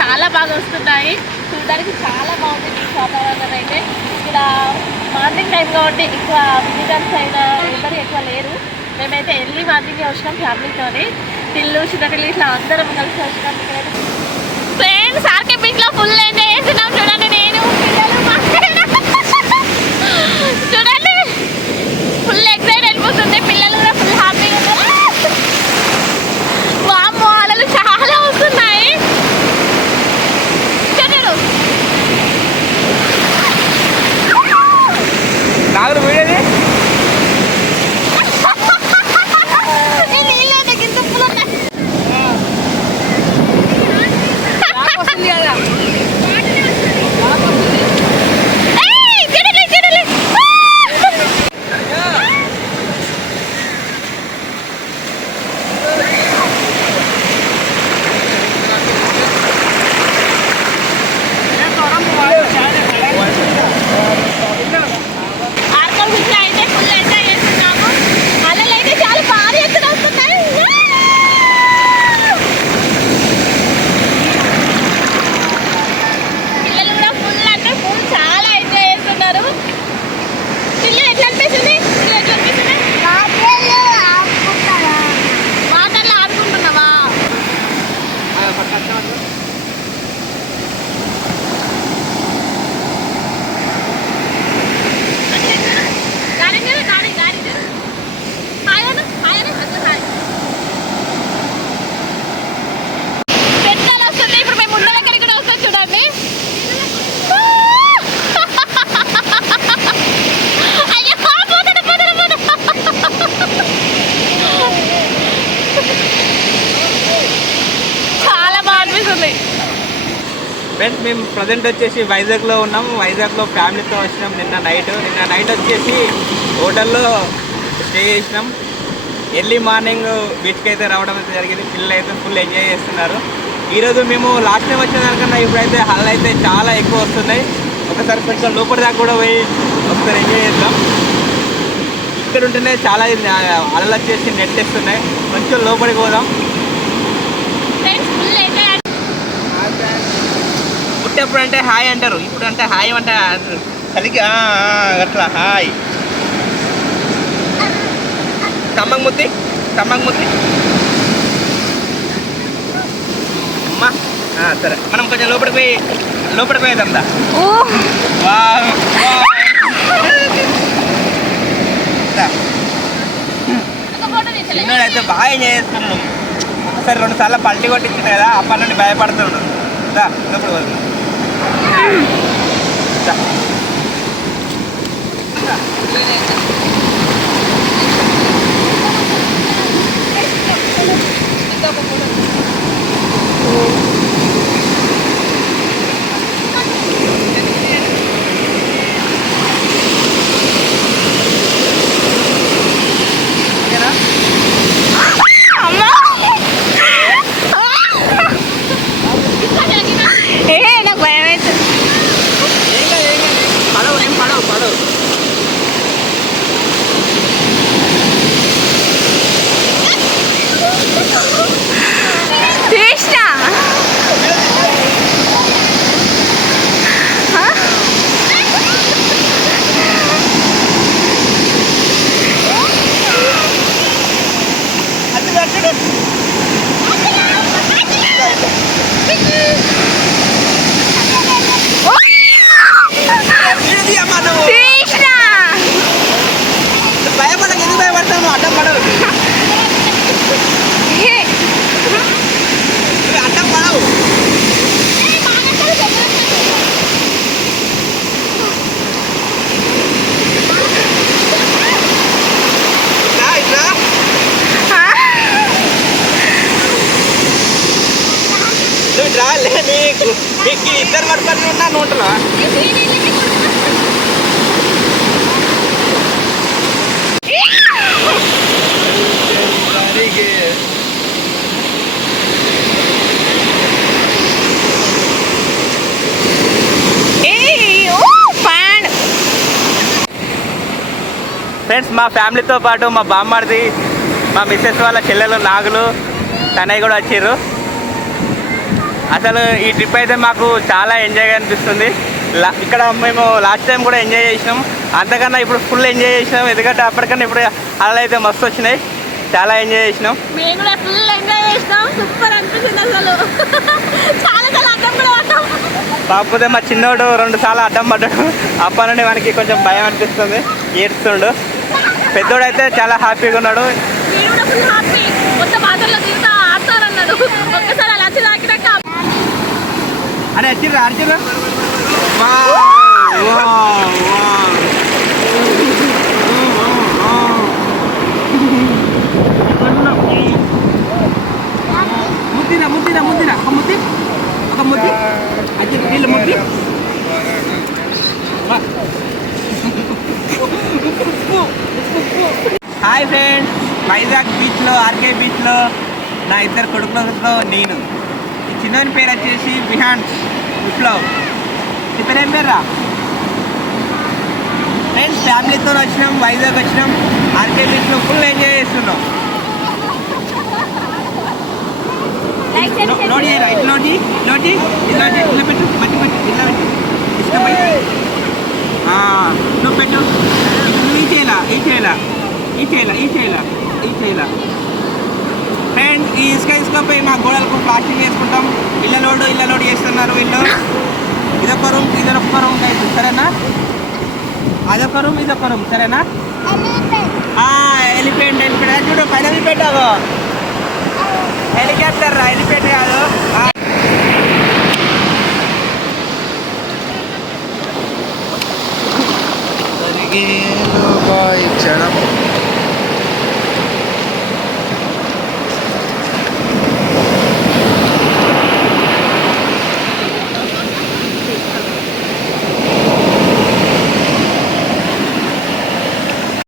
చాలా బాగా వస్తున్నాయి. చూడడానికి చాలా బాగుంది బీచ్ వాతావరణం అయితే. ఇక్కడ మార్నింగ్ టైం కాబట్టి ఎక్కువ విజిటర్స్ అయినా ఎవరు ఎక్కువ లేరు. మేమైతే ఎర్లీ మార్నింగే వచ్చినాం ఫ్యామిలీతోని. టిల్లు చిన్నటిల్లు ఇట్లా అందరం కలిసి వచ్చినాం. ఫ్రెండ్స్ ఆర్కే బీచ్లో ఫుల్ ఎంజాయ్ చేస్తున్నాం. చూడండి నేను చూడండి ఫుల్ ఎక్సైట్ అయిపోతుంది. పిల్లలు కూడా ఫుల్ హ్యాపీగా ఉన్నారు. వామ్మో అలలు చాలా వస్తున్నాయి. చూడండి నాగులు వీడేది ఫ్రెండ్స్. మేము ప్రజెంట్ వచ్చేసి వైజాగ్లో ఉన్నాము. వైజాగ్లో ఫ్యామిలీతో వచ్చినాం. నిన్న నైట్ వచ్చేసి హోటల్లో స్టే చేసినాం. ఎర్లీ మార్నింగ్ బీచ్కి అయితే రావడం అయితే జరిగింది. పిల్లలు అయితే ఫుల్ ఎంజాయ్ చేస్తున్నారు. ఈరోజు మేము లాస్ట్ టైం వచ్చిన దానికన్నా ఇప్పుడైతే హల్ అయితే చాలా ఎక్కువ వస్తున్నాయి. ఒకసారి కొంచెం లోపల దాకా కూడా పోయి ఒకసారి ఎంజాయ్ చేద్దాం. ఇక్కడ ఉంటేనే చాలా అలలు వచ్చేసి నెట్ వేస్తున్నాయి. కొంచెం లోపలికి పోదాం. పుట్టేప్పుడు అంటే హాయ్ అంటారు, ఇప్పుడు అంటే హాయ్ అంటే సరిగ్గా అట్లా హాయ్. తమ్మకు ముద్ది అమ్మా. సరే మనం కొంచెం లోపలికి పోయేద్దాం. చిన్నోడు అయితే బాగా ఎంజాయ్ చేస్తున్నాడు. ఒకసారి 2 సార్లు పల్టీ కొట్టించింది కదా, అప్పటి నుండి భయపడుతున్నాడు. లోపలికి పోదాం. మీకు ఇద్దరు పడుకొని ఉన్నా నోట్లో ఫ్రెండ్స్. మా ఫ్యామిలీతో పాటు మా బామ్మర్ది, మా మిస్సెస్ వాళ్ళ చెల్లెలు నాగులు, తనయ్య కూడా వచ్చారు. అసలు ఈ ట్రిప్ అయితే మాకు చాలా ఎంజాయ్గా అనిపిస్తుంది. ఇక్కడ మేము లాస్ట్ టైం కూడా ఎంజాయ్ చేసినాం, అంతకన్నా ఇప్పుడు ఫుల్ ఎంజాయ్ చేసినాం. ఎందుకంటే అప్పటికన్నా ఇప్పుడు అలా అయితే మస్తు వచ్చినాయి, చాలా ఎంజాయ్ చేసినాం. మేము కూడా ఫుల్ ఎంజాయ్ చేసినాం, సూపర్ అనిపించింది అసలు. చాలా చాలా అడ్డం కూడా పడ్డాం. కాకపోతే మా చిన్నోడు 2 సార్లు అడ్డం పడ్డాడు, అప్పటి నుండి మనకి కొంచెం భయం అనిపిస్తుంది, ఏడుస్తుండు. పెద్దోడు అయితే చాలా హ్యాపీగా ఉన్నాడు. నేను కూడా ఫుల్ హ్యాపీ, కొత్త బాటల్లో తిరుగుతా ఆడతారన్నాడు. ఒక్కసారి అలా వచ్చి తాకినాక అరే వచ్చిర్రా అర్జున్, ముద్దిరా ముద్దిరా ముద్దిరా ఒక ముద్ది, ఒక ముద్ది అది వీళ్ళు ముద్ది. హాయ్ ఫ్రెండ్స్, వైజాగ్ బీచ్లో ఆర్కే బీచ్లో నా 2 కొడుకులతో నేను. ఈ చిన్నోని పేరు వచ్చేసి విహాన్ విప్లవ్. ఈ పేరు ఏం పేర్రా? ఫ్రెండ్స్ ఫ్యామిలీతో వచ్చినాం, వైజాగ్ వచ్చినాం, ఆర్కే బీచ్లో ఫుల్ ఎంజాయ్ చేస్తున్నాం. నోడి ఇట్లోటి ఇట్లోటి ఇట్లోటి ఇట్లా పెట్టు, మట్టి పెట్టు, ఇట్లా పెట్టు, ఇష్టపై నువ్వు పెట్టు. నువ్వు ఈ చేయాల ఈ చేయాల ఈ చేయాల ఈ చేయాల ఈ చేయాల. ఫ్రెండ్ ఈ ఇసుక పోయి మా గోడలకు ప్లాస్టింగ్ చేసుకుంటాం. ఇళ్ళ లోడ్ చేస్తున్నారు వీళ్ళు. ఇదొక రూమ్ ఇదొక రూమ్ అయితే సరేనా, అదొక రూమ్ ఇదొక రూమ్ సరేనా. ఎలిఫెంట్ ఎలిఫెంట్ చూడు, పైన పెట్టావు హెలికాప్టర్ రా, ఎలిఫెంట్ కాదు. క్షణం